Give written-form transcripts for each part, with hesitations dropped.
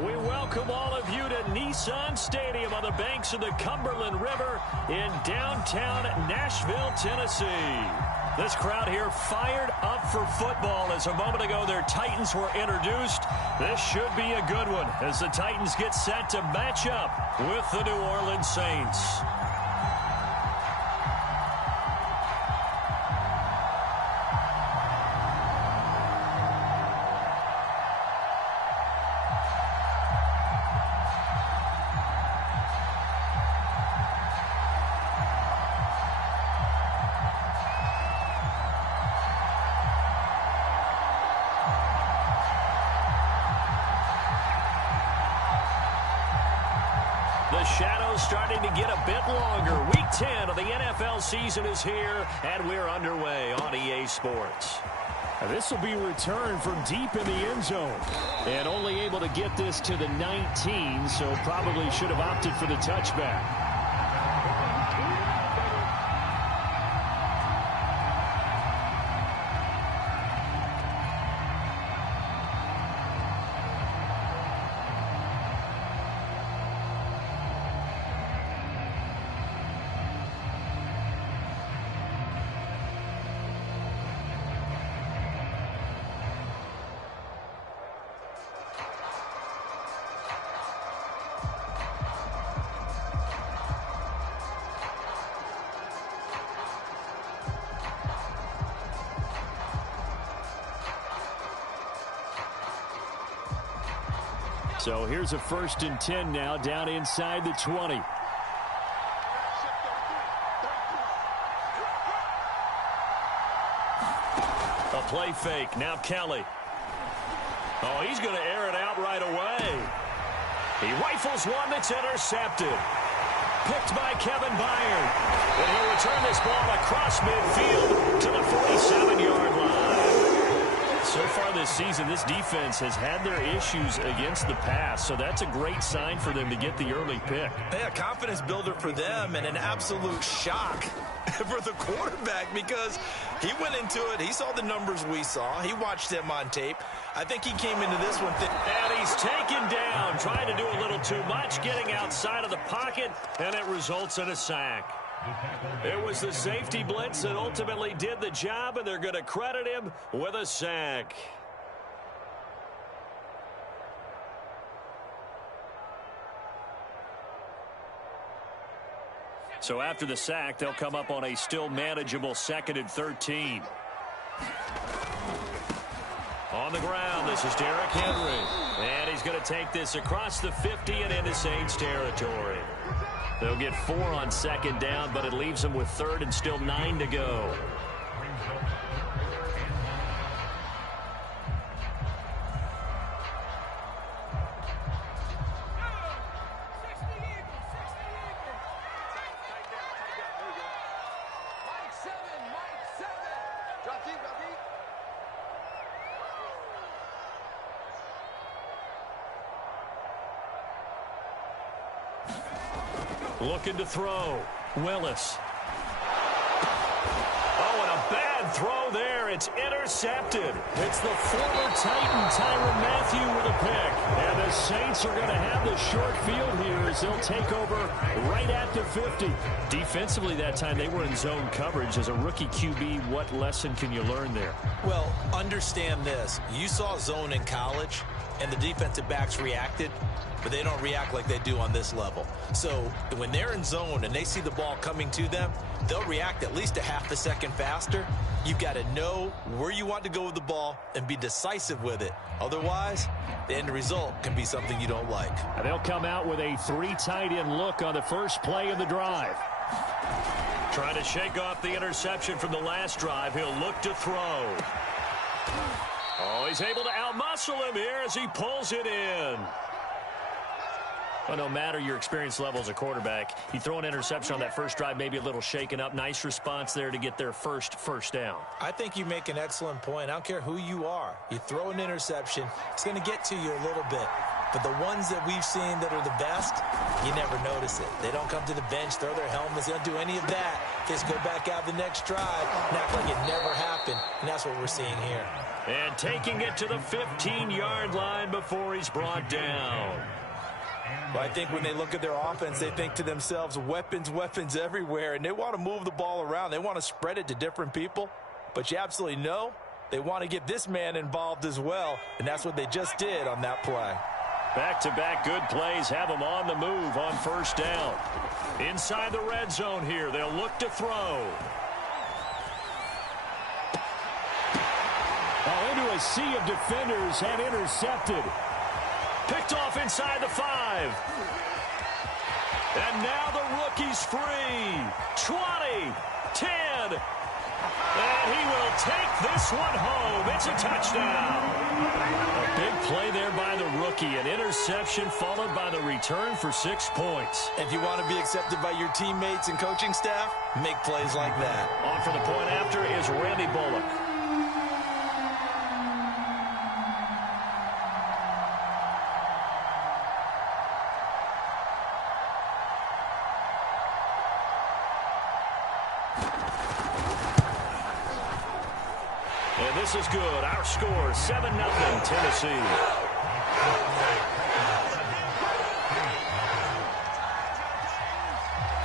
We welcome all of you to Nissan Stadium on the banks of the Cumberland River in downtown Nashville, Tennessee. This crowd here fired up for football as a moment ago their Titans were introduced. This should be a good one as the Titans get set to match up with the New Orleans Saints. The shadow's starting to get a bit longer. Week 10 of the NFL season is here, and we're underway on EA Sports. This will be returned from deep in the end zone. And only able to get this to the 19, so probably should have opted for the touchback. So here's a 1st and 10 now down inside the 20. A play fake. Now Kelly. Oh, he's going to air it out right away. He rifles one that's intercepted. Picked by Kevin Byard. And he'll return this ball across midfield to the 47-yard line. So far this season, this defense has had their issues against the pass, so that's a great sign for them to get the early pick. Yeah, confidence builder for them and an absolute shock for the quarterback because he went into it. He saw the numbers we saw. He watched them on tape. I think he came into this one and he's taken down, trying to do a little too much, getting outside of the pocket, and it results in a sack. It was the safety blitz that ultimately did the job, and they're going to credit him with a sack. So after the sack, they'll come up on a still manageable 2nd and 13. On the ground, this is Derrick Henry. And he's going to take this across the 50 and into Saints territory. They'll get 4 on 2nd down, but it leaves them with 3rd and still 9 to go. Looking to throw. Willis. Oh, and a bad throw there. It's intercepted. It's the former Titan, Tyrann Mathieu, with a pick. And the Saints are going to have the short field here as they'll take over right at the 50. Defensively that time, they were in zone coverage. As a rookie QB, what lesson can you learn there? Well, understand this. You saw zone in college, and the defensive backs reacted, but they don't react like they do on this level. So when they're in zone and they see the ball coming to them, they'll react at least a half a second faster. You've got to know where you want to go with the ball and be decisive with it. Otherwise, the end result can be something you don't like. And they'll come out with a 3 tight end look on the first play of the drive. Trying to shake off the interception from the last drive. He'll look to throw. Oh, he's able to outmuscle him here as he pulls it in. Well, no matter your experience level as a quarterback, you throw an interception on that first drive, maybe a little shaken up. Nice response there to get their first down. I think you make an excellent point. I don't care who you are. You throw an interception, it's going to get to you a little bit. But the ones that we've seen that are the best, you never notice it. They don't come to the bench, throw their helmets, they don't do any of that. They just go back out the next drive and act like it never happened. And that's what we're seeing here. And taking it to the 15-yard line before he's brought down. Well, I think when they look at their offense, they think to themselves, weapons, weapons everywhere, and they want to move the ball around. They want to spread it to different people, but you absolutely know they want to get this man involved as well, and that's what they just did on that play. Back-to-back good plays have them on the move on first down. Inside the red zone here, they'll look to throw. Into a sea of defenders and intercepted. Picked off inside the 5. And now the rookie's free. 20, 10. And he will take this one home. It's a touchdown. A big play there by the rookie. An interception followed by the return for 6 points. If you want to be accepted by your teammates and coaching staff, make plays like that. On for the point after is Randy Bullock. This is good. Our score, 7-0 Tennessee.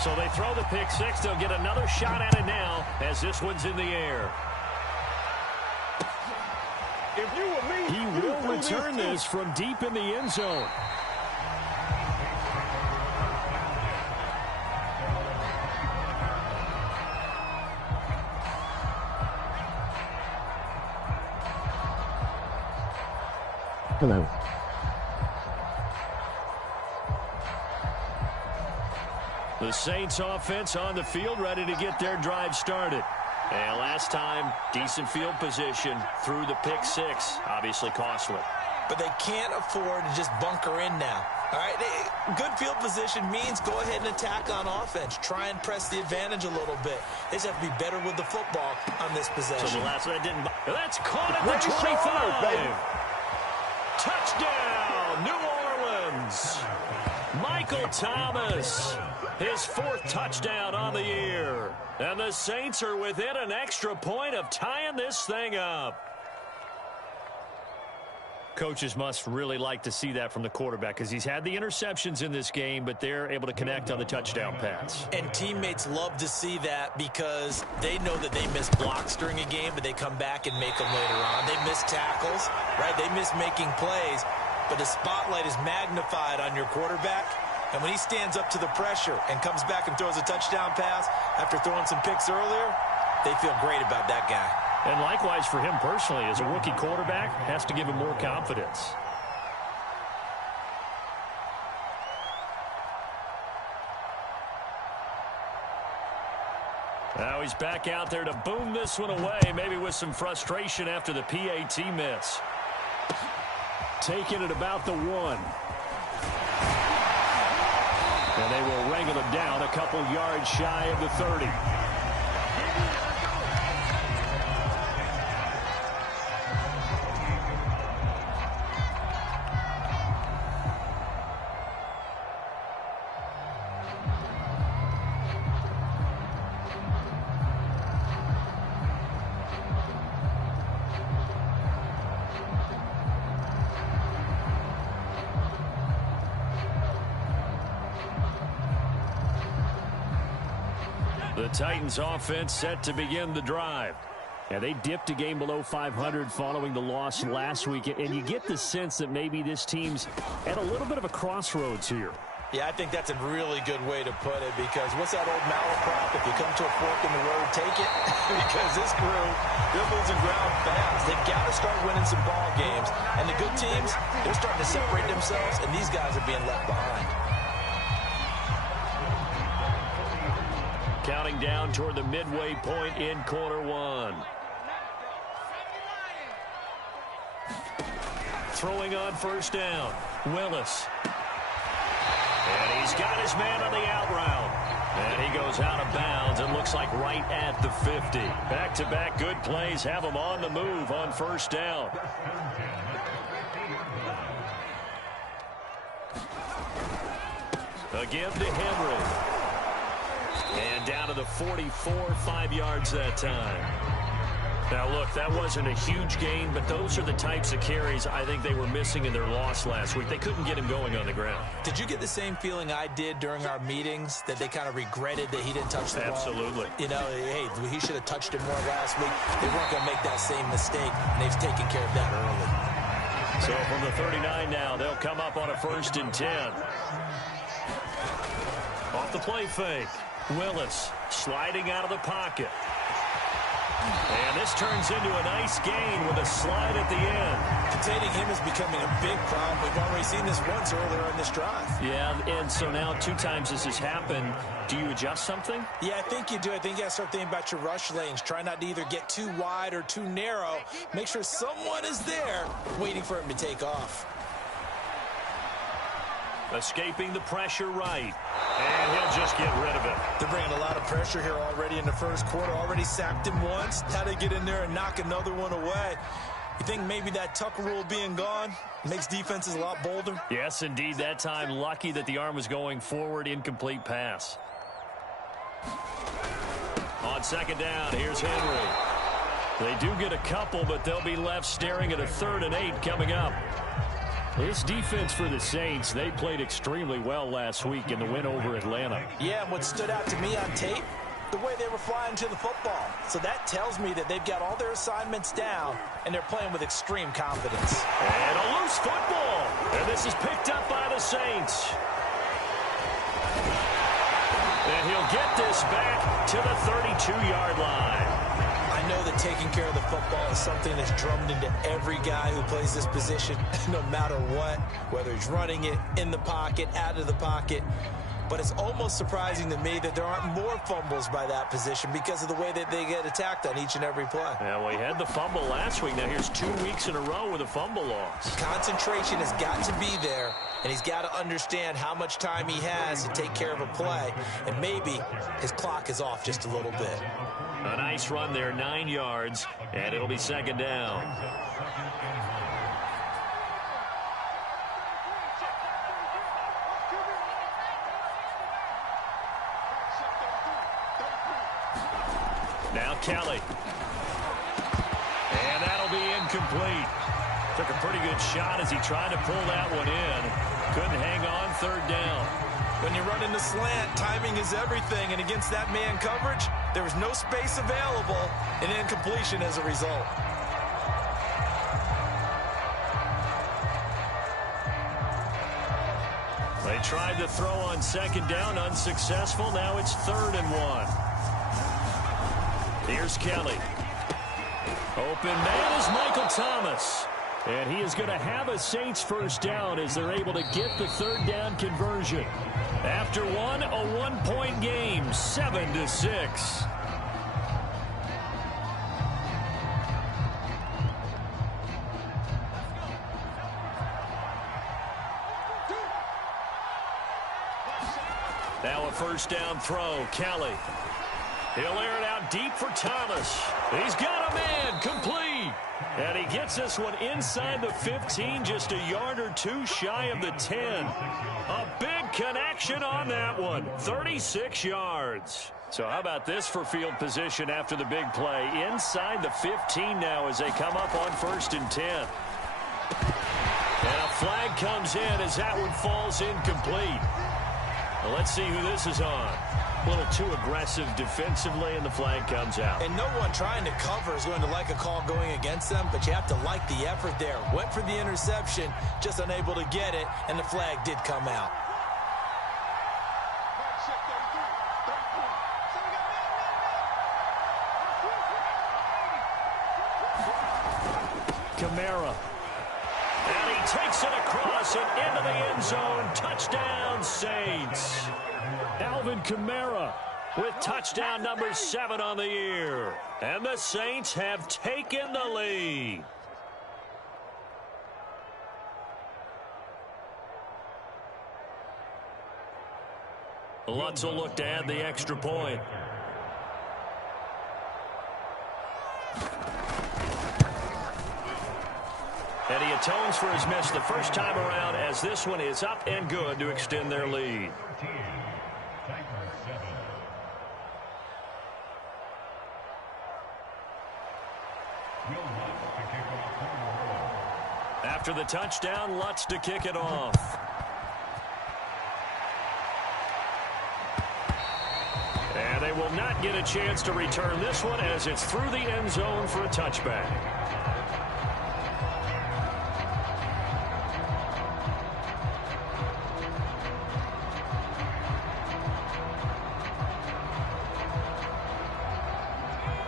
So they throw the pick six. They'll get another shot at it now as this one's in the air. If you were me, he will return this from deep in the end zone. Hello. The Saints offense on the field, ready to get their drive started. And last time, decent field position through the pick six. Obviously costly. But they can't afford to just bunker in now. All right, good field position means go ahead and attack on offense. Try and press the advantage a little bit. They just have to be better with the football on this possession. So the last one didn't. That's caught at the 25. Touchdown, New Orleans. Michael Thomas, his 4th touchdown on the year. And the Saints are within an extra point of tying this thing up. Coaches must really like to see that from the quarterback because he's had the interceptions in this game, but they're able to connect on the touchdown pass. And teammates love to see that because they know that they miss blocks during a game, but they come back and make them later on. They miss tackles, right? They miss making plays, but the spotlight is magnified on your quarterback. And when he stands up to the pressure and comes back and throws a touchdown pass after throwing some picks earlier, they feel great about that guy. And likewise for him personally, as a rookie quarterback, has to give him more confidence. Now he's back out there to boom this one away, maybe with some frustration after the PAT miss. Taking it about the 1. And they will wrangle him down a couple yards shy of the 30. The Titans offense set to begin the drive. And they dipped a game below 500 following the loss last week. And you get the sense that maybe this team's at a little bit of a crossroads here. Yeah, I think that's a really good way to put it because what's that old malaprop? If you come to a fork in the road, take it. Because this crew, they're losing ground fast. They've got to start winning some ball games. And the good teams, they're starting to separate themselves, and these guys are being left behind. Counting down toward the midway point in quarter 1. Throwing on first down. Willis. And he's got his man on the out route. And he goes out of bounds and looks like right at the 50. Back-to-back good plays have him on the move on first down. Again to Henry. And down to the 44, 5 yards that time. Now, look, that wasn't a huge gain, but those are the types of carries I think they were missing in their loss last week. They couldn't get him going on the ground. Did you get the same feeling I did during our meetings, that they kind of regretted that he didn't touch the ball? Absolutely. You know, hey, he should have touched it more last week. They weren't going to make that same mistake, and they've taken care of that early. So from the 39 now, they'll come up on a 1st and 10. Off the play fake. Willis sliding out of the pocket. And this turns into a nice gain with a slide at the end. Containing him is becoming a big problem. We've already seen this once earlier in this drive. Yeah, and so now 2 times this has happened. Do you adjust something? Yeah, I think you do. I think you got to start thinking about your rush lanes. Try not to either get too wide or too narrow. Make sure someone is there waiting for him to take off. Escaping the pressure right. And he'll just get rid of it. They're bringing a lot of pressure here already in the first quarter. Already sacked him once. Now they get in there and knock another one away. You think maybe that Tucker rule being gone makes defenses a lot bolder? Yes, indeed. That time, lucky that the arm was going forward. Incomplete pass. On 2nd down, here's Henry. They do get a couple, but they'll be left staring at a 3rd and 8 coming up. This defense for the Saints, they played extremely well last week in the win over Atlanta. Yeah, and what stood out to me on tape, the way they were flying to the football. So that tells me that they've got all their assignments down, and they're playing with extreme confidence. And a loose football. And this is picked up by the Saints. And he'll get this back to the 32-yard line. I know that taking care of the football is something that's drummed into every guy who plays this position, no matter what, whether he's running it, in the pocket, out of the pocket. But it's almost surprising to me that there aren't more fumbles by that position because of the way that they get attacked on each and every play. Yeah, well, he had the fumble last week. Now here's 2 weeks in a row with a fumble loss. Concentration has got to be there, and he's got to understand how much time he has to take care of a play, and maybe his clock is off just a little bit. A nice run there, 9 yards, and it'll be 2nd down. Now Kelly. And that'll be incomplete. Took a pretty good shot as he tried to pull that one in. Couldn't hang on, 3rd down. When you run in the slant, timing is everything, and against that man coverage, there was no space available, and incompletion as a result. They tried to throw on 2nd down, unsuccessful. Now it's 3rd and 1. Here's Kelly. Open man is Michael Thomas. And he is going to have a Saints 1st down as they're able to get the 3rd down conversion. After one, a 1-point game, 7-6. Now a 1st down throw, Kelly. He'll air it out deep for Thomas. He's got a man, complete. And he gets this one inside the 15, just a yard or 2 shy of the 10. A big connection on that one, 36 yards. So how about this for field position after the big play? Inside the 15 now as they come up on 1st and 10. And a flag comes in as that one falls incomplete. Well, let's see who this is on. A little too aggressive defensively, and the flag comes out. And no one trying to cover is going to like a call going against them, but you have to like the effort there. Went for the interception, just unable to get it, and the flag did come out. Kamara. And he takes it across and into the end zone. Touchdown, Saints. Alvin Kamara with touchdown number 7 on the year. And the Saints have taken the lead. Lutz will look to add the extra point. And he atones for his miss the first time around as this one is up and good to extend their lead. After the touchdown, Lutz to kick it off. And they will not get a chance to return this one as it's through the end zone for a touchback.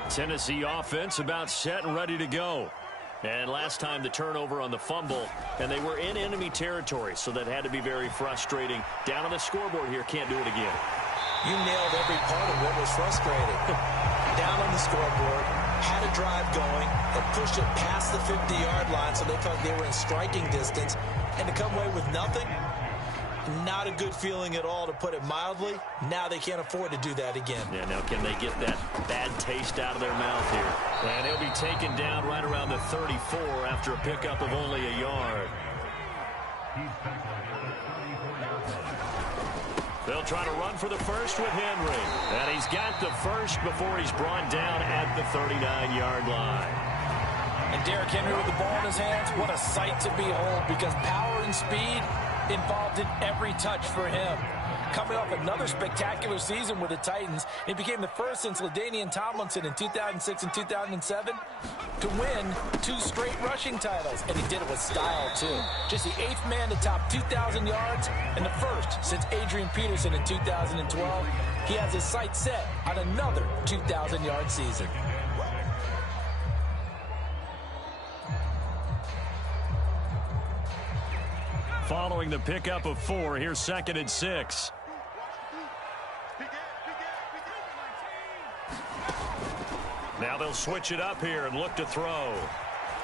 Tennessee offense about set and ready to go. And last time the turnover on the fumble, and they were in enemy territory, so that had to be very frustrating. Down on the scoreboard here, can't do it again. You nailed every part of what was frustrating. Down on the scoreboard, had a drive going, and pushed it past the 50-yard line so they felt they were in striking distance, and to come away with nothing, not a good feeling at all, to put it mildly. Now they can't afford to do that again. Yeah, now can they get that bad taste out of their mouth here? And he'll be taken down right around the 34 after a pickup of only a yard. They'll try to run for the first with Henry. And he's got the first before he's brought down at the 39-yard line. And Derrick Henry with the ball in his hands, what a sight to behold, because power and speed involved in every touch for him. Coming off another spectacular season with the Titans, he became the first since LaDainian Tomlinson in 2006 and 2007 to win 2 straight rushing titles, and he did it with style too. Just the 8th man to top 2,000 yards and the first since Adrian Peterson in 2012. He has his sights set on another 2,000-yard season. Following the pickup of 4, here's 2nd and 6. Now they'll switch it up here and look to throw.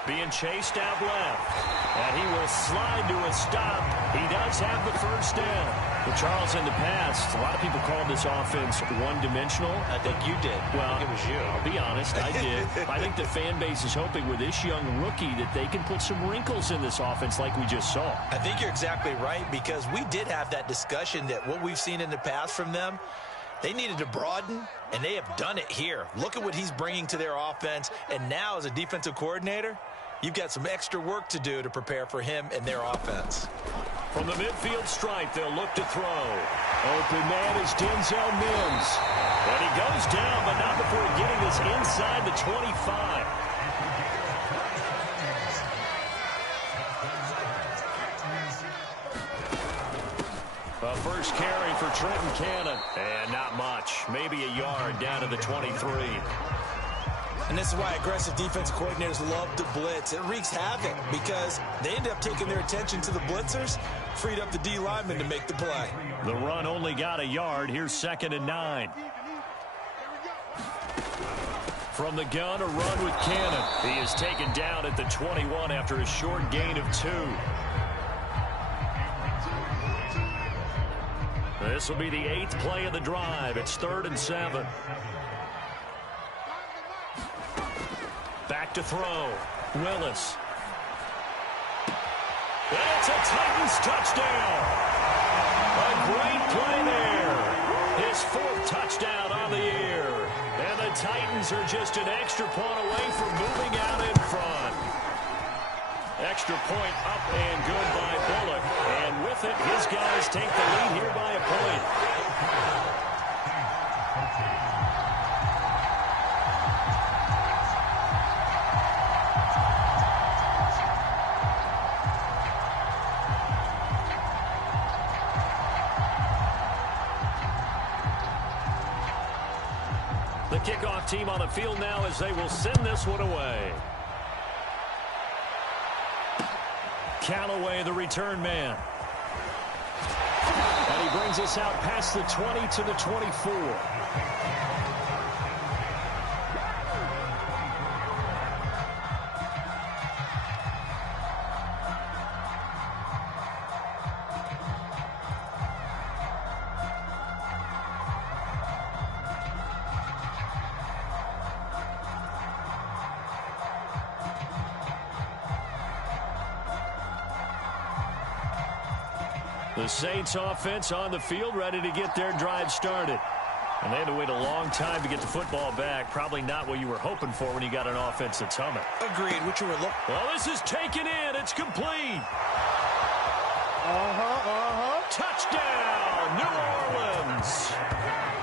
Being chased out left. And he will slide to a stop. He does have the first down. Well, Charles, in the past, a lot of people called this offense one-dimensional. I think you did. Well, I think it was you. I'll be honest, I did. I think the fan base is hoping with this young rookie that they can put some wrinkles in this offense like we just saw. I think you're exactly right, because we did have that discussion that what we've seen in the past from them, they needed to broaden, and they have done it here. Look at what he's bringing to their offense, and now as a defensive coordinator, you've got some extra work to do to prepare for him and their offense. From the midfield stripe, they'll look to throw. Open man is Denzel Mims. And he goes down, but not before getting this inside the 25. A first carry for Trenton Cannon. And not much. Maybe a yard down to the 23. And this is why aggressive defensive coordinators love to blitz. It wreaks havoc because they end up taking their attention to the blitzers, freed up the D lineman to make the play. The run only got a yard. Here's 2nd and 9. From the gun, a run with Cannon. He is taken down at the 21 after a short gain of 2. This will be the 8th play of the drive. It's 3rd and 7. Back to throw. Willis. And it's a Titans touchdown. A great play there. His 4th touchdown on the year. And the Titans are just an extra point away from moving out in front. Extra point up and good by Bullock. And with it, his guys take the lead here by a point. The kickoff team on the field now as they will send this one away. Callaway, the return man. And he brings us out past the 20 to the 24. The Saints offense on the field ready to get their drive started. And they had to wait a long time to get the football back. Probably not what you were hoping for when you got an offense that's humming. Agreed. What you were looking. Well, this is taken in. It's complete. Touchdown, New Orleans.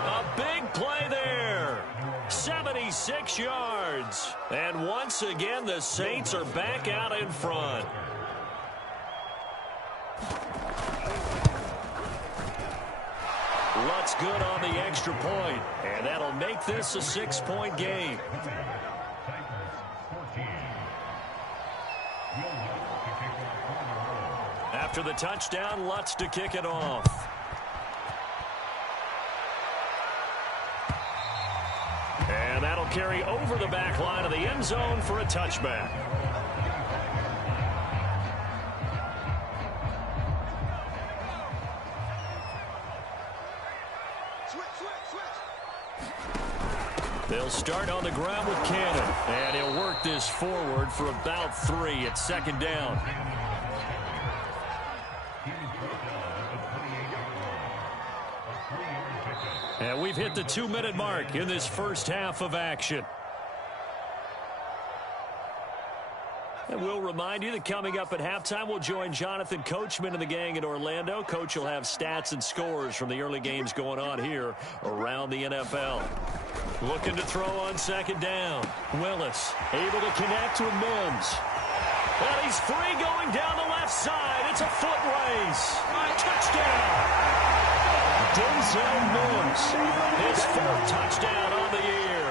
A big play there. 76 yards. And once again, the Saints are back out in front. Lutz good on the extra point, and that'll make this a 6-point game. After the touchdown, Lutz to kick it off. And that'll carry over the back line of the end zone for a touchback. They'll start on the ground with Cannon, and he'll work this forward for about 3 at second down. And we've hit the 2-minute mark in this first half of action. And we'll remind you that coming up at halftime, we'll join Jonathan Coachman and the gang in Orlando. Coach will have stats and scores from the early games going on here around the NFL. Looking to throw on second down. Willis able to connect with Mims. And he's free going down the left side. It's a foot race. Touchdown. Denzel Mims, his 4th touchdown on the year.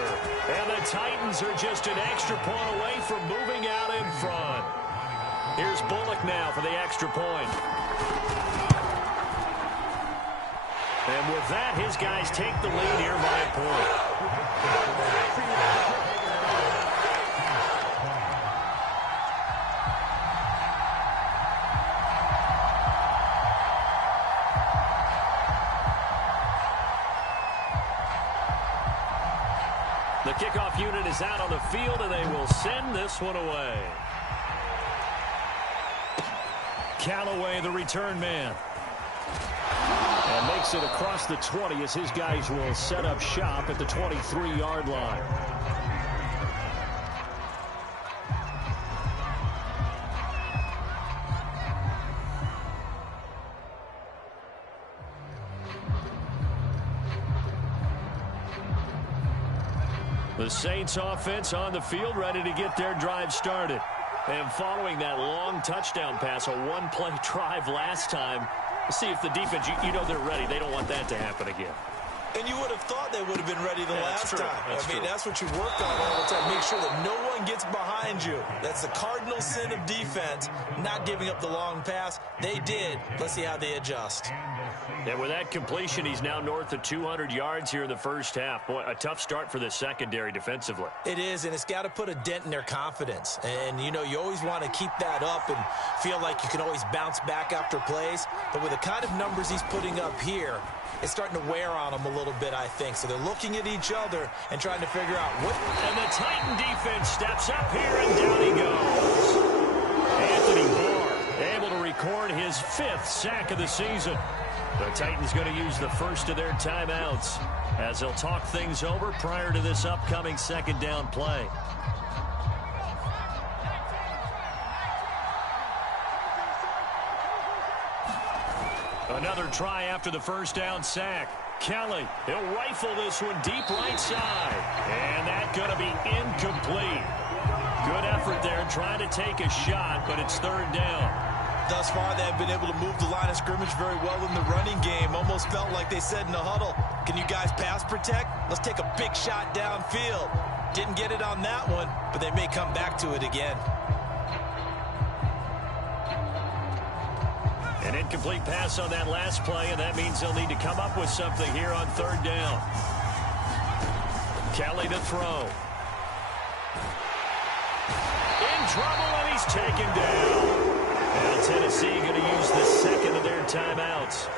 And the Titans are just an extra point away from moving out in front. Here's Bullock now for the extra point. And with that, his guys take the lead here by a point. The kickoff unit is out on the field, and they will send this one away. Callaway, the return man. And makes it across the 20 as his guys will set up shop at the 23-yard line. The Saints offense on the field, ready to get their drive started. And following that long touchdown pass, a one-play drive last time, we'll see if the defense, you know they're ready. They don't want that to happen again. And you would have thought they would have been ready the last time. I mean, that's what you work on all the time. Make sure that no one gets behind you. That's the cardinal sin of defense, not giving up the long pass. They did. Let's see how they adjust. And with that completion, he's now north of 200 yards here in the first half. Boy, a tough start for the secondary defensively. It is, and it's got to put a dent in their confidence. And, you know, you always want to keep that up and feel like you can always bounce back after plays. But with the kind of numbers he's putting up here, it's starting to wear on them a little bit, I think. So they're looking at each other and trying to figure out what. And the Titan defense steps up here, and down he goes. Anthony Barr able to record his 5th sack of the season. The Titans going to use the first of their timeouts as they'll talk things over prior to this upcoming second down play. Another try after the first down sack. Kelly, he'll rifle this one deep right side. And that's going to be incomplete. Good effort there trying to take a shot, but it's 3rd down. Thus far, they have been able to move the line of scrimmage very well in the running game. Almost felt like they said in the huddle, can you guys pass protect? Let's take a big shot downfield. Didn't get it on that one, but they may come back to it again. An incomplete pass on that last play, and that means they'll need to come up with something here on 3rd down. Kelly to throw. In trouble, and he's taken down. And Tennessee going to use the second of their timeouts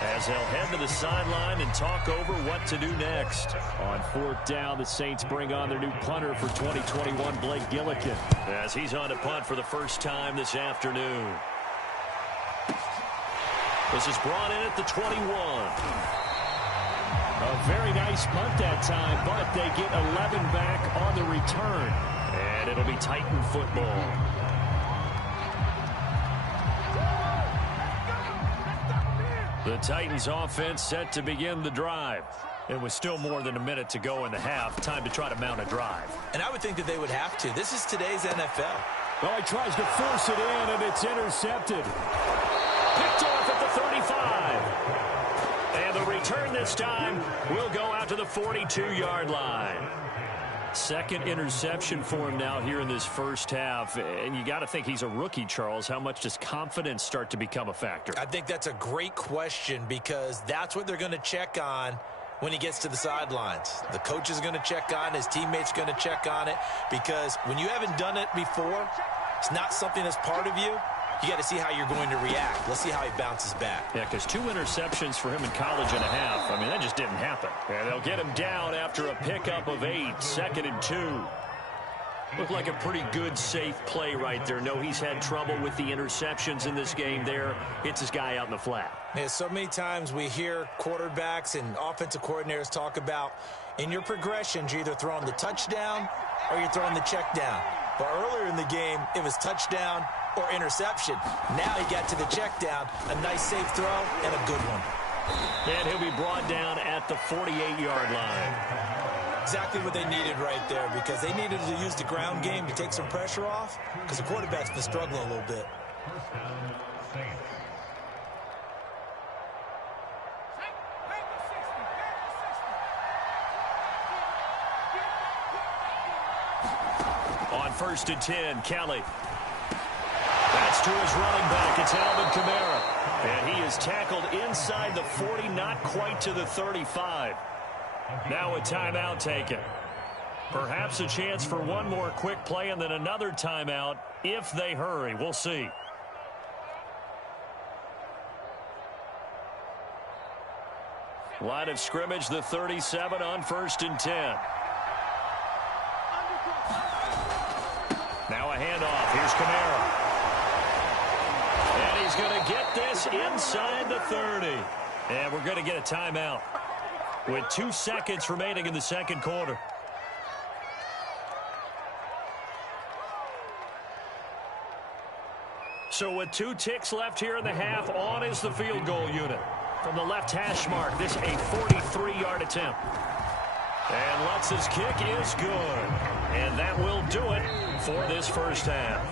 as they'll head to the sideline and talk over what to do next. On 4th down, the Saints bring on their new punter for 2021, Blake Gillikin, as he's on to punt for the first time this afternoon. This is brought in at the 21. A very nice punt that time, but they get 11 back on the return. And it'll be Titan football. The Titans offense set to begin the drive. It was still more than a minute to go in the half. Time to try to mount a drive. And I would think that they would have to. This is today's NFL. Oh, he tries to force it in, and it's intercepted. Picked off at the 35. And the return this time will go out to the 42-yard line. Second interception for him now here in this first half. And you got to think he's a rookie, Charles. How much does confidence start to become a factor? I think that's a great question because that's what they're going to check on when he gets to the sidelines. The coach is going to check on, his teammates going to check on it, because when you haven't done it before, it's not something that's part of you. You got to see how you're going to react. Let's see how he bounces back. Yeah, because 2 interceptions for him in college and a half. I mean, that just didn't happen. And they'll get him down after a pickup of 8, 2nd and 2. Looked like a pretty good, safe play right there. No, he's had trouble with the interceptions in this game there. Hits his guy out in the flat. Yeah, so many times we hear quarterbacks and offensive coordinators talk about in your progressions, you're either throwing the touchdown or you're throwing the check down. But earlier in the game, it was touchdown or interception. Now he got to the check down, a nice safe throw, and a good one. And he'll be brought down at the 48-yard line. Exactly what they needed right there, because they needed to use the ground game to take some pressure off, because the quarterback's been struggling a little bit. On 1st and 10, Kelly. That's to his running back. It's Alvin Kamara. And he is tackled inside the 40, not quite to the 35. Now a timeout taken. Perhaps a chance for one more quick play and then another timeout if they hurry. We'll see. Line of scrimmage, the 37 on 1st and 10. Now a handoff. Here's Kamara. And he's going to get this inside the 30. And we're going to get a timeout with 2 seconds remaining in the second quarter. So with 2 ticks left here in the half, on is the field goal unit. From the left hash mark, this a 43-yard attempt. And Lutz's kick is good. And that will do it for this first half.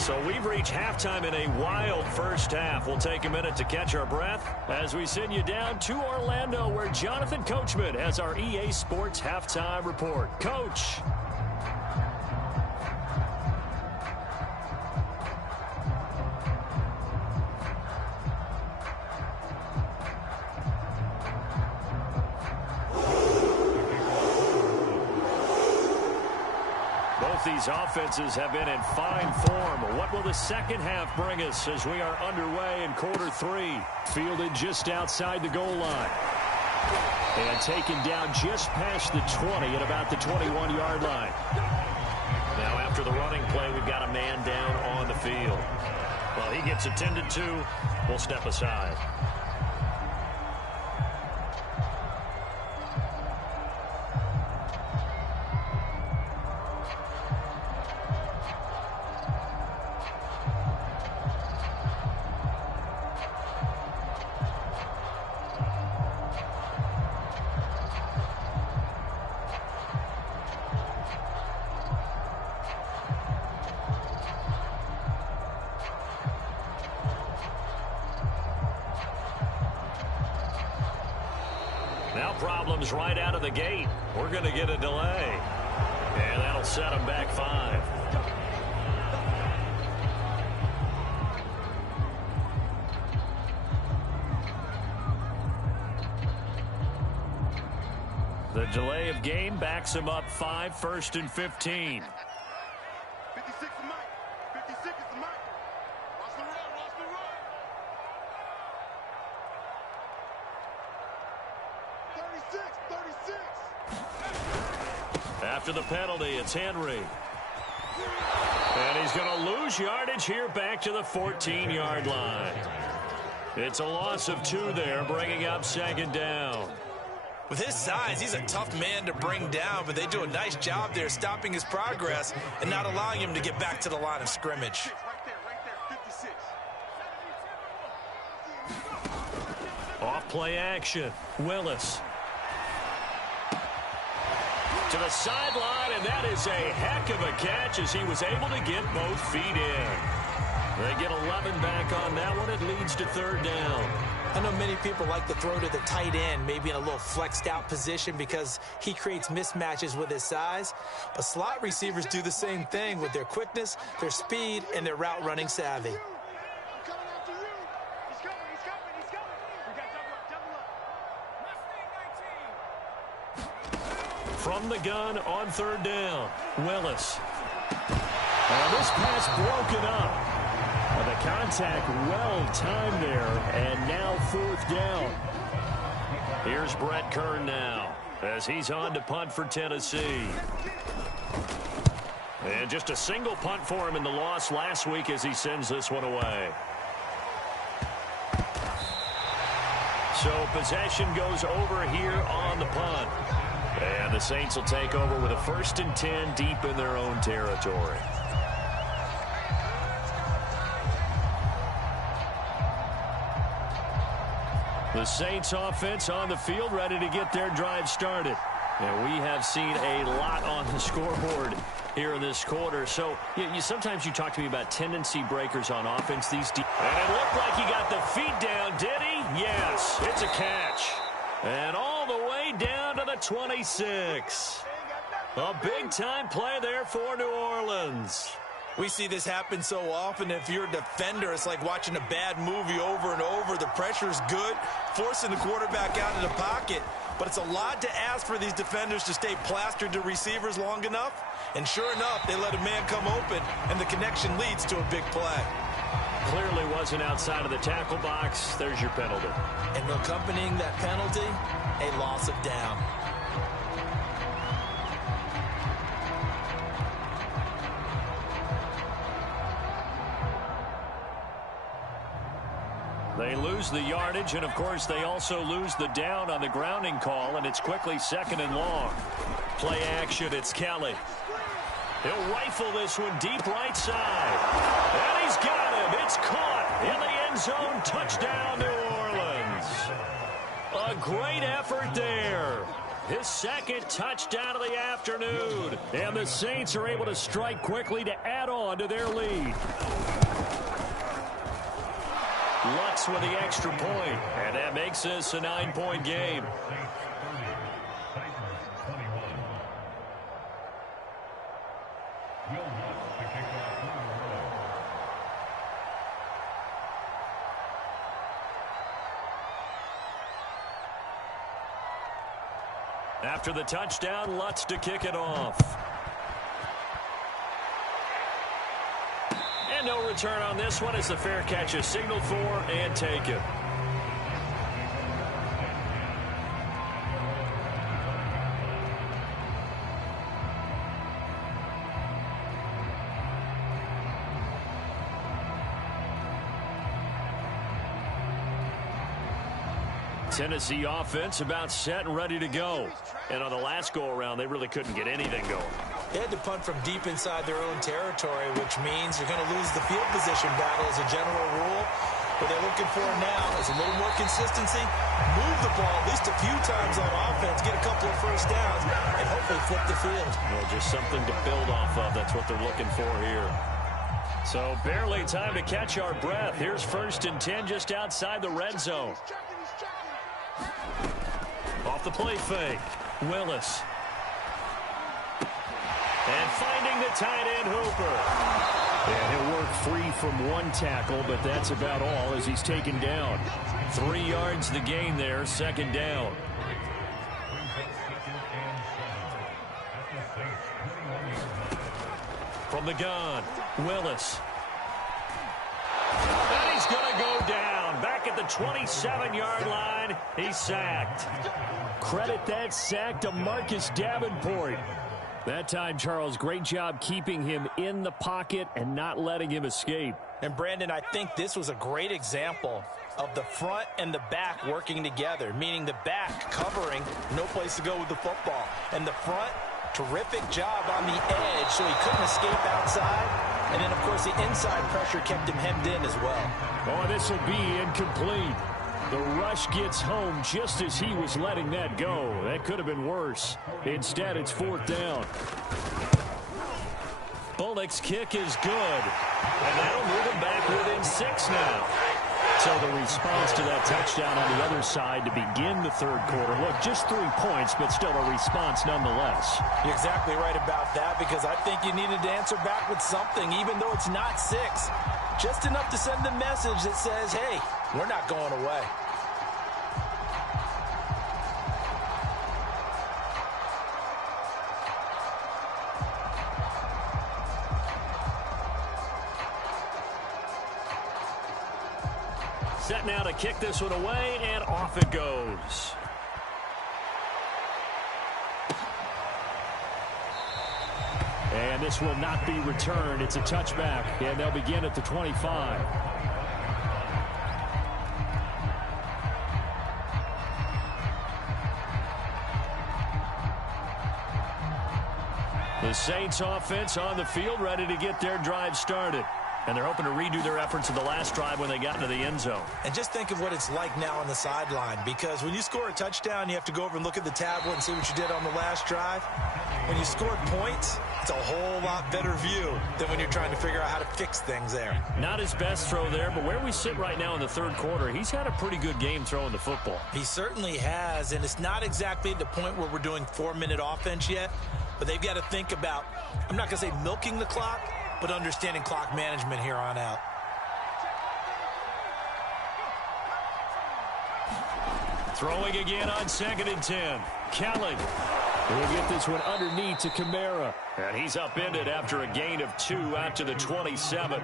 So we've reached halftime in a wild first half. We'll take a minute to catch our breath as we send you down to Orlando, where Jonathan Coachman has our EA Sports Halftime Report. Coach. These offenses have been in fine form. What will the second half bring us as we are underway in quarter 3? Fielded just outside the goal line. And taken down just past the 20 at about the 21-yard line. Now after the running play, we've got a man down on the field. Well, he gets attended to. We'll step aside. Now problems right out of the gate. We're going to get a delay. And that'll set them back 5. The delay of game backs him up 5, 1st and 15. 56 is Mike. 56 is Mike. Watch the run. Watch the run. 36. 36. After the penalty, it's Henry. And he's going to lose yardage here back to the 14-yard line. It's a loss of 2 there, bringing up 2nd down. With his size, he's a tough man to bring down, but they do a nice job there stopping his progress and not allowing him to get back to the line of scrimmage. Right there, 56. Off play action. Willis. To the sideline, and that is a heck of a catch as he was able to get both feet in. They get 11 back on that one. It leads to third down. I know many people like to throw to the tight end, maybe in a little flexed out position because he creates mismatches with his size. But slot receivers do the same thing with their quickness, their speed, and their route running savvy. I'm coming after you. He's coming. We got double up. From the gun on third down, Willis. And this pass broken up. The contact well-timed there, and now fourth down. Here's Brett Kern now as he's on to punt for Tennessee. And just a single punt for him in the loss last week as he sends this one away. So possession goes over here on the punt. And the Saints will take over with a 1st and 10 deep in their own territory. The Saints offense on the field ready to get their drive started. And we have seen a lot on the scoreboard here in this quarter. So sometimes you talk to me about tendency breakers on offense. And it looked like he got the feet down, did he? Yes, it's a catch. And all the way down to the 26. A big-time play there for New Orleans. We see this happen so often. If you're a defender, it's like watching a bad movie over and over. The pressure's good, forcing the quarterback out of the pocket. But it's a lot to ask for these defenders to stay plastered to receivers long enough. And sure enough, they let a man come open, and the connection leads to a big play. Clearly wasn't outside of the tackle box. There's your penalty. And accompanying that penalty, a loss of down. They lose the yardage, and, of course, they also lose the down on the grounding call, and it's quickly 2nd and long. Play action, it's Kelly. He'll rifle this one deep right side. And he's got him. It's caught in the end zone. Touchdown, New Orleans. A great effort there. His 2nd touchdown of the afternoon. And the Saints are able to strike quickly to add on to their lead. Lutz with the extra point, and that makes this a 9-point game. After the touchdown, Lutz to kick it off. And no return on this one as the fair catch is signaled for and taken. Tennessee offense about set and ready to go. And on the last go-around, they really couldn't get anything going. They had to punt from deep inside their own territory, which means you're going to lose the field position battle as a general rule. What they're looking for now is a little more consistency, move the ball at least a few times on offense, get a couple of first downs, and hopefully flip the field. Well, just something to build off of. That's what they're looking for here. So barely time to catch our breath. Here's 1st and 10 just outside the red zone. Off the play fake, Willis. And finding the tight end, Hooper. And he'll work free from one tackle, but that's about all as he's taken down. 3 yards the gain there, 2nd down. From the gun, Willis. And he's going to go down. Back at the 27-yard line, he's sacked. Credit that sack to Marcus Davenport. That time, Charles, great job keeping him in the pocket and not letting him escape. And, Brandon, I think this was a great example of the front and the back working together, meaning the back covering, no place to go with the football. And the front, terrific job on the edge so he couldn't escape outside. And then, of course, the inside pressure kept him hemmed in as well. Oh, this will be incomplete. The rush gets home just as he was letting that go. That could have been worse. Instead, it's 4th down. Bullock's kick is good. And that'll move him back within 6 now. So the response to that touchdown on the other side to begin the third quarter. Look, just 3 points, but still a response nonetheless. You're exactly right about that, because I think you needed to answer back with something, even though it's not 6. Just enough to send a message that says, hey, we're not going away. Set now to kick this one away, and off it goes. And this will not be returned. It's a touchback, and they'll begin at the 25. The Saints offense on the field, ready to get their drive started. And they're hoping to redo their efforts in the last drive when they got into the end zone. And just think of what it's like now on the sideline, because when you score a touchdown, you have to go over and look at the tablet and see what you did on the last drive. When you scored points, it's a whole lot better view than when you're trying to figure out how to fix things there. Not his best throw there, but where we sit right now in the third quarter, he's had a pretty good game throwing the football. He certainly has, and it's not exactly at the point where we're doing 4-minute offense yet, but they've got to think about, I'm not going to say milking the clock, but understanding clock management here on out. Throwing again on 2nd and 10. Kelly will get this one underneath to Kamara. And he's upended after a gain of 2 out to the 27.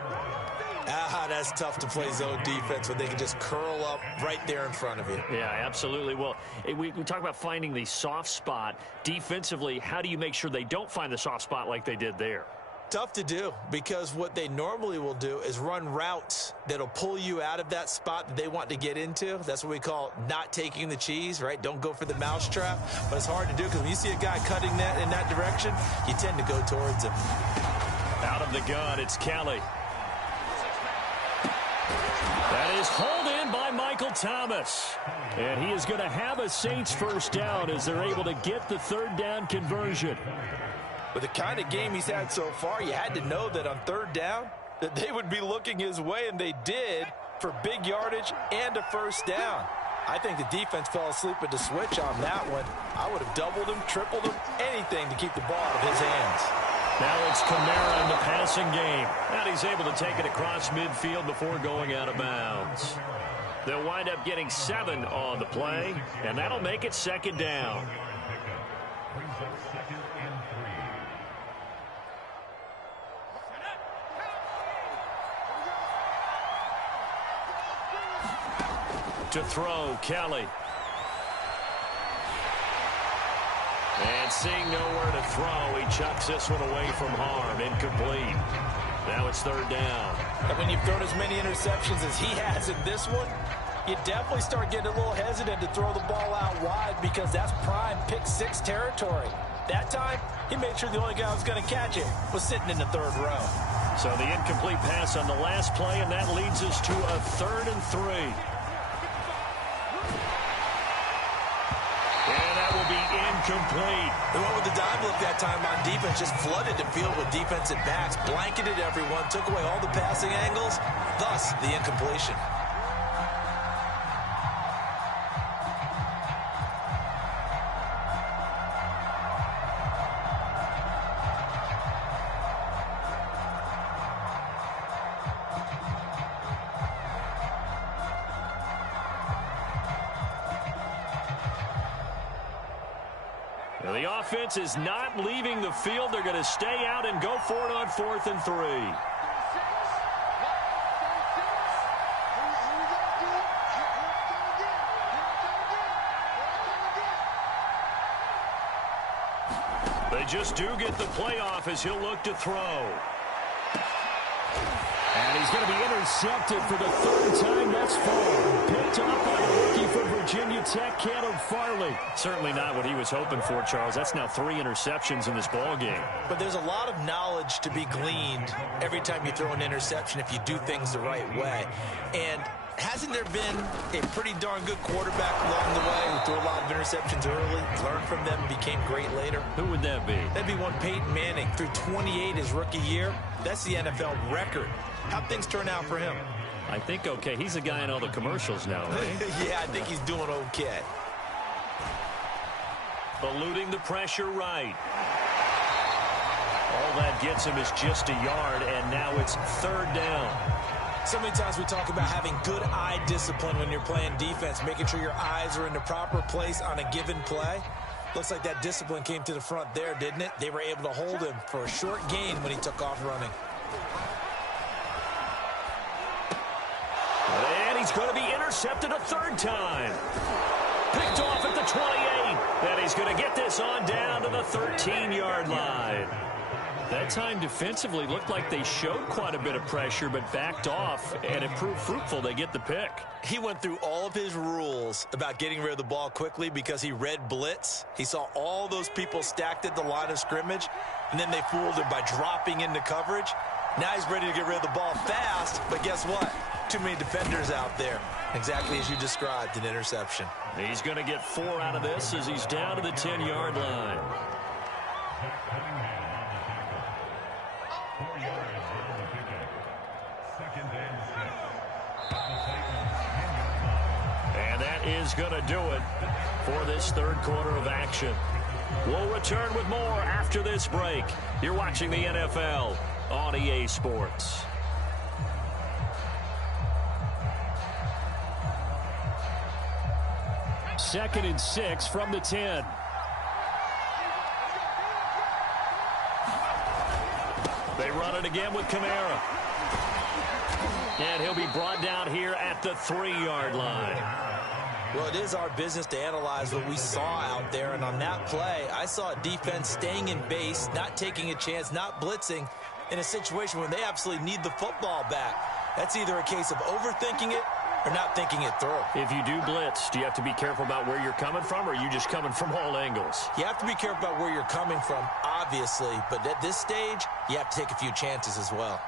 That's tough to play zone defense when they can just curl up right there in front of you. Yeah, absolutely. Well, we talk about finding the soft spot. Defensively, how do you make sure they don't find the soft spot like they did there? Tough to do, because what they normally will do is run routes that'll pull you out of that spot that they want to get into. That's what we call not taking the cheese, right? Don't go for the mousetrap. But it's hard to do, because when you see a guy cutting that in that direction, you tend to go towards him. Out of the gun, it's Kelly. That is hauled in by Michael Thomas. And he is going to have a Saints first down as they're able to get the 3rd down conversion. With the kind of game he's had so far, you had to know that on 3rd down that they would be looking his way, and they did, for big yardage and a first down. I think the defense fell asleep at the switch on that one. I would have doubled him, tripled him, anything to keep the ball out of his hands. Now it's Kamara in the passing game. And he's able to take it across midfield before going out of bounds. They'll wind up getting 7 on the play, and that'll make it 2nd down. To throw, Kelly. And seeing nowhere to throw, he chucks this one away from harm. Incomplete. Now it's 3rd down. And when you've thrown as many interceptions as he has in this one, you definitely start getting a little hesitant to throw the ball out wide, because that's prime pick 6 territory. That time, he made sure the only guy who was going to catch it was sitting in the 3rd row. So the incomplete pass on the last play, and that leads us to a 3rd and 3. And that will be incomplete. They went with the dive look that time on defense, just flooded the field with defensive backs, blanketed everyone, took away all the passing angles, thus the incompletion. The offense is not leaving the field. They're going to stay out and go for it on 4th and 3. They just do get the playoff as he'll look to throw. And he's going to be intercepted for the third time thus far. Picked up by a rookie from Virginia Tech, Caleb Farley. Certainly not what he was hoping for, Charles. That's now 3 interceptions in this ball game. But there's a lot of knowledge to be gleaned every time you throw an interception if you do things the right way. And hasn't there been a pretty darn good quarterback along the way who threw a lot of interceptions early, learned from them, became great later? Who would that be? That'd be one Peyton Manning. Threw 28 his rookie year. That's the NFL record. How'd things turn out for him? I think okay. He's a guy in all the commercials now, right? Yeah, I think he's doing okay. Eluding the pressure right. All that gets him is just a yard, and now it's 3rd down. So many times we talk about having good eye discipline when you're playing defense, making sure your eyes are in the proper place on a given play. Looks like that discipline came to the front there, didn't it? They were able to hold him for a short gain when he took off running. And he's going to be intercepted a 3rd time. Picked off at the 28. And he's going to get this on down to the 13-yard line. That time defensively looked like they showed quite a bit of pressure but backed off, and it proved fruitful. They get the pick. He went through all of his rules about getting rid of the ball quickly because he read blitz. He saw all those people stacked at the line of scrimmage, and then they fooled him by dropping into coverage. Now he's ready to get rid of the ball fast, but guess what? Too many defenders out there. Exactly as you described, an interception. He's going to get 4 out of this as he's down to the 10-yard line. And that is going to do it for this 3rd quarter of action. We'll return with more after this break. You're watching the NFL on EA Sports. Second and 6 from the 10. They run it again with Kamara. And he'll be brought down here at the 3-yard line. Well, it is our business to analyze what we saw out there, and on that play, I saw a defense staying in base, not taking a chance, not blitzing in a situation where they absolutely need the football back. That's either a case of overthinking it or not thinking it through. If you do blitz, do you have to be careful about where you're coming from, or are you just coming from all angles? You have to be careful about where you're coming from, obviously, but at this stage, you have to take a few chances as well.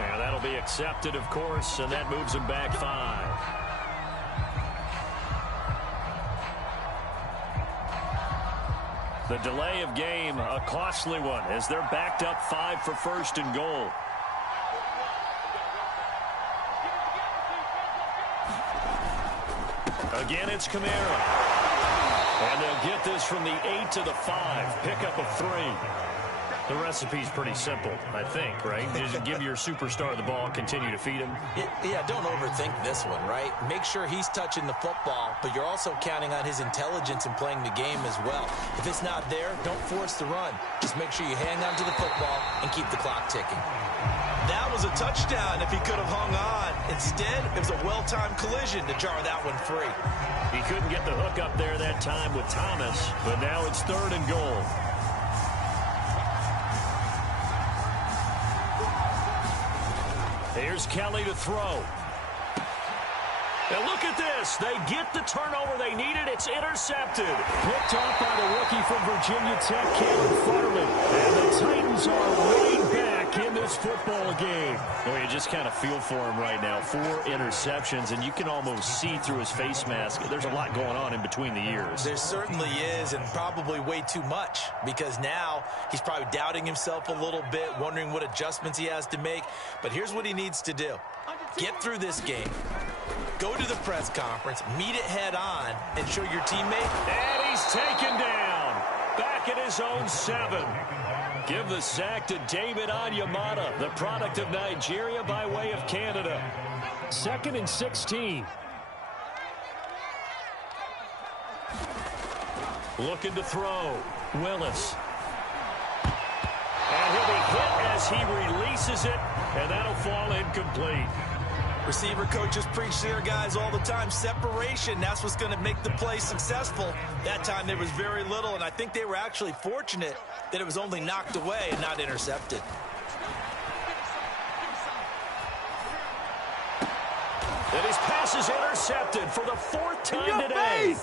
And that'll be accepted, of course, and that moves him back 5. The delay of game, a costly one, as they're backed up 5 for 1st and goal. Again, it's Kamara. And they'll get this from the 8 to the 5. Pickup of 3. The recipe's pretty simple, I think, right? Just give your superstar the ball, continue to feed him. Yeah, don't overthink this one, right? Make sure he's touching the football, but you're also counting on his intelligence in playing the game as well. If it's not there, don't force the run. Just make sure you hang on to the football and keep the clock ticking. That was a touchdown if he could have hung on. Instead, it was a well-timed collision to jar that one free. He couldn't get the hook up there that time with Thomas, but now it's 3rd and goal. Here's Kelly to throw. And look at this. They get the turnover they needed. It's intercepted. Picked off by the rookie from Virginia Tech, Caleb Farley. And the Titans are right back in this football game. Well, you just kind of feel for him right now. 4 interceptions, and you can almost see through his face mask. There's a lot going on in between the ears. There certainly is, and probably way too much, because now he's probably doubting himself a little bit, wondering what adjustments he has to make. But here's what he needs to do. Get through this game. Go to the press conference, meet it head on, and show your teammate. And he's taken down. Back at his own 7. Give the sack to David Onyemata, the product of Nigeria by way of Canada. 2nd and 16. Looking to throw. Willis. And he'll be hit as he releases it, and that'll fall incomplete. Receiver coaches preach to their guys all the time. Separation, that's what's going to make the play successful. That time there was very little, and I think they were actually fortunate that it was only knocked away and not intercepted. And his pass is intercepted for the 4th time today.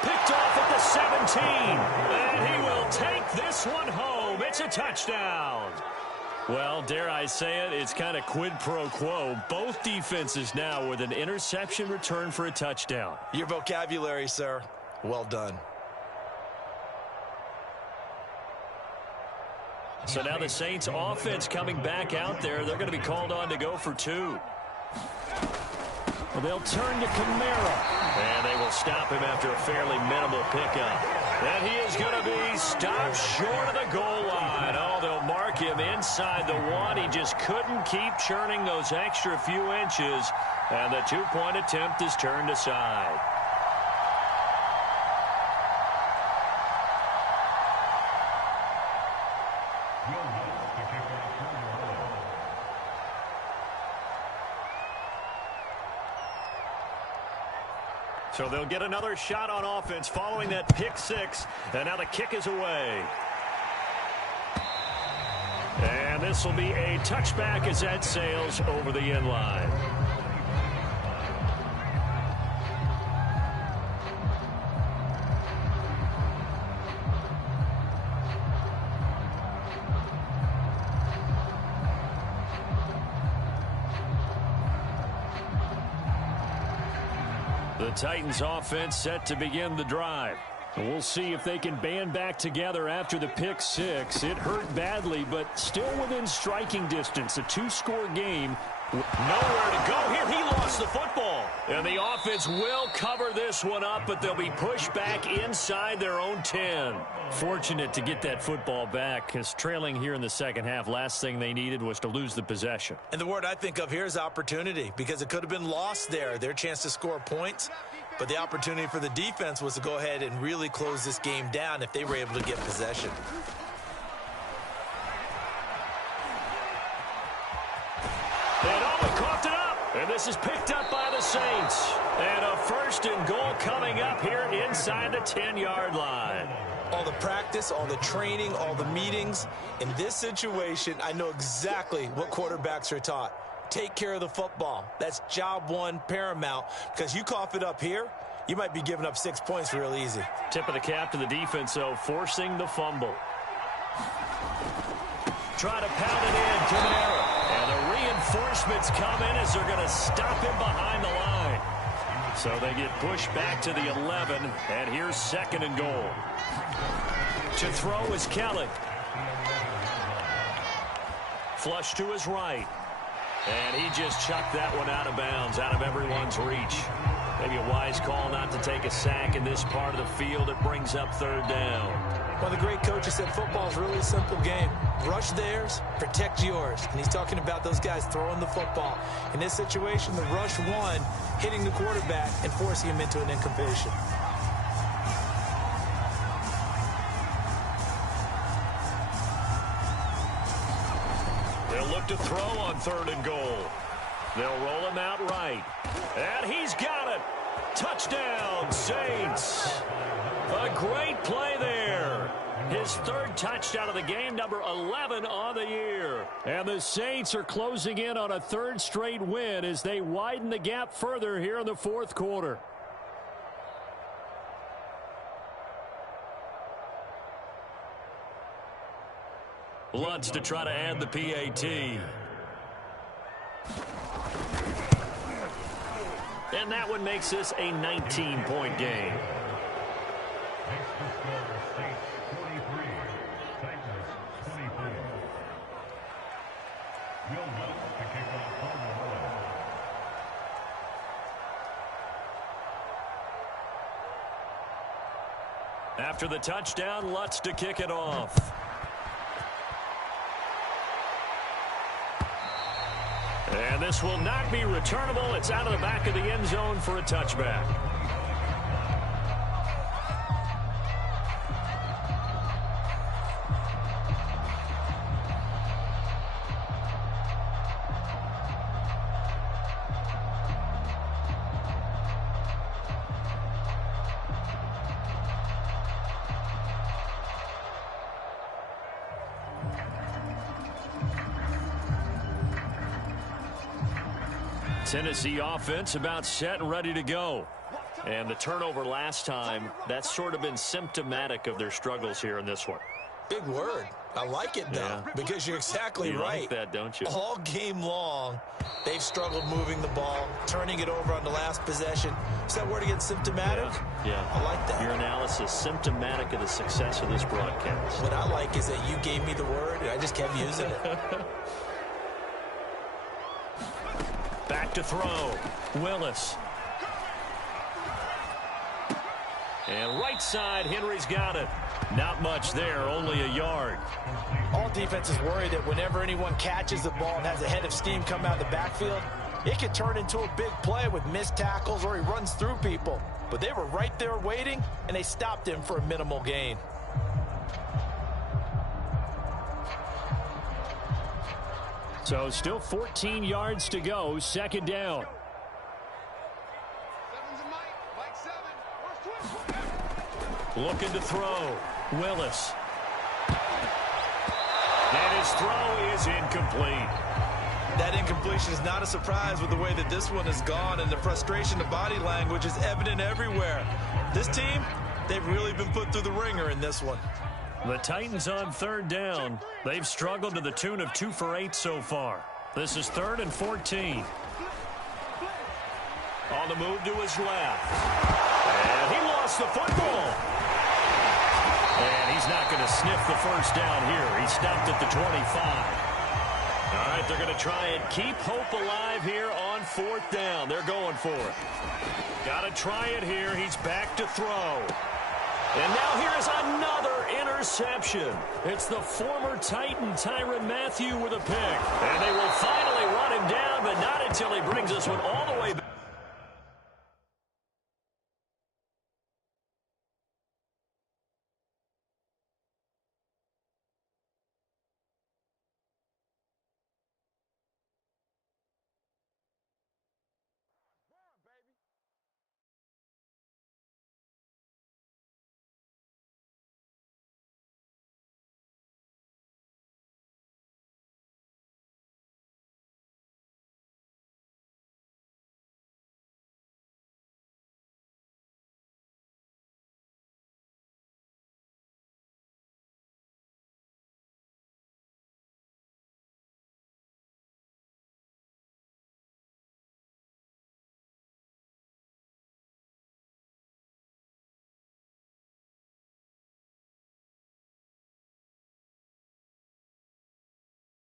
Picked off at the 17. And he will take this one home. It's a touchdown. Well, dare I say it, it's kind of quid pro quo. Both defenses now with an interception return for a touchdown. Your vocabulary, sir. Well done. So now the Saints offense coming back out there. They're going to be called on to go for 2. Well, they'll turn to Kamara. And they will stop him after a fairly minimal pickup. And he is going to be stopped short of the goal line. Oh, they'll mark him inside the 1. He just couldn't keep churning those extra few inches. And the 2-point attempt is turned aside. So they'll get another shot on offense following that pick 6. And now the kick is away. And this will be a touchback as that sails over the end line. The Titans offense set to begin the drive. We'll see if they can band back together after the pick 6. It hurt badly, but still within striking distance. A 2-score game. Nowhere to go here. He lost the football. And the offense will cover this one up, but they'll be pushed back inside their own 10. Fortunate to get that football back, because trailing here in the second half, last thing they needed was to lose the possession. And the word I think of here is opportunity, because it could have been lost there. Their chance to score points. But the opportunity for the defense was to go ahead and really close this game down if they were able to get possession. And oh, he coughed it up. And this is picked up by the Saints. And a 1st and goal coming up here inside the 10-yard line. All the practice, all the training, all the meetings. In this situation, I know exactly what quarterbacks are taught. Take care of the football. That's job 1 paramount, because you cough it up here, you might be giving up 6 points real easy. Tip of the cap to the defense, though, forcing the fumble. Try to pound it in, Kamara. And the reinforcements come in as they're going to stop him behind the line. So they get pushed back to the 11, and here's 2nd and goal. To throw is Kelly. Flush to his right. And he just chucked that one out of bounds, out of everyone's reach. Maybe a wise call not to take a sack in this part of the field. It brings up 3rd down. One of the great coaches said football is really a simple game. Rush theirs, protect yours. And he's talking about those guys throwing the football. In this situation, the rush 1, hitting the quarterback and forcing him into an incompletion. They'll look to throw on 3rd and goal. They'll roll him out right. And he's got it. Touchdown, Saints. A great play there. His 3rd touchdown of the game, number 11 on the year. And the Saints are closing in on a 3rd straight win as they widen the gap further here in the 4th quarter. Lutz to try to add the PAT. And that one makes this a 19-point game. After the touchdown, Lutz to kick it off. And this will not be returnable. It's out of the back of the end zone for a touchback. Tennessee offense about set and ready to go. And the turnover last time, that's sort of been symptomatic of their struggles here in this one. Big word. I like it, though, because you're exactly right. You like that, don't you? All game long, they've struggled moving the ball, turning it over on the last possession. Is that word again, symptomatic? Yeah. I like that. Your analysis, symptomatic of the success of this broadcast. What I like is that you gave me the word, and I just kept using it. Back to throw. Willis. And right side, Henry's got it. Not much there, only a yard. All defenses worry that whenever anyone catches the ball and has a head of steam come out of the backfield, it could turn into a big play with missed tackles or he runs through people. But they were right there waiting, and they stopped him for a minimal gain. So still 14 yards to go, second down. Looking to throw. Willis. And his throw is incomplete. That incompletion is not a surprise with the way that this one has gone, and the frustration of body language is evident everywhere. This team, they've really been put through the ringer in this one. The Titans on third down. They've struggled to the tune of 2 for 8 so far. This is 3rd and 14. On the move to his left. And he lost the football. And he's not going to sniff the first down here. He stopped at the 25. All right, they're going to try and keep hope alive here on 4th down. They're going for it. Got to try it here. He's back to throw. And now here is another interception. It's the former Titan, Tyrann Mathieu, with a pick. And they will finally run him down, but not until he brings this one all the way back.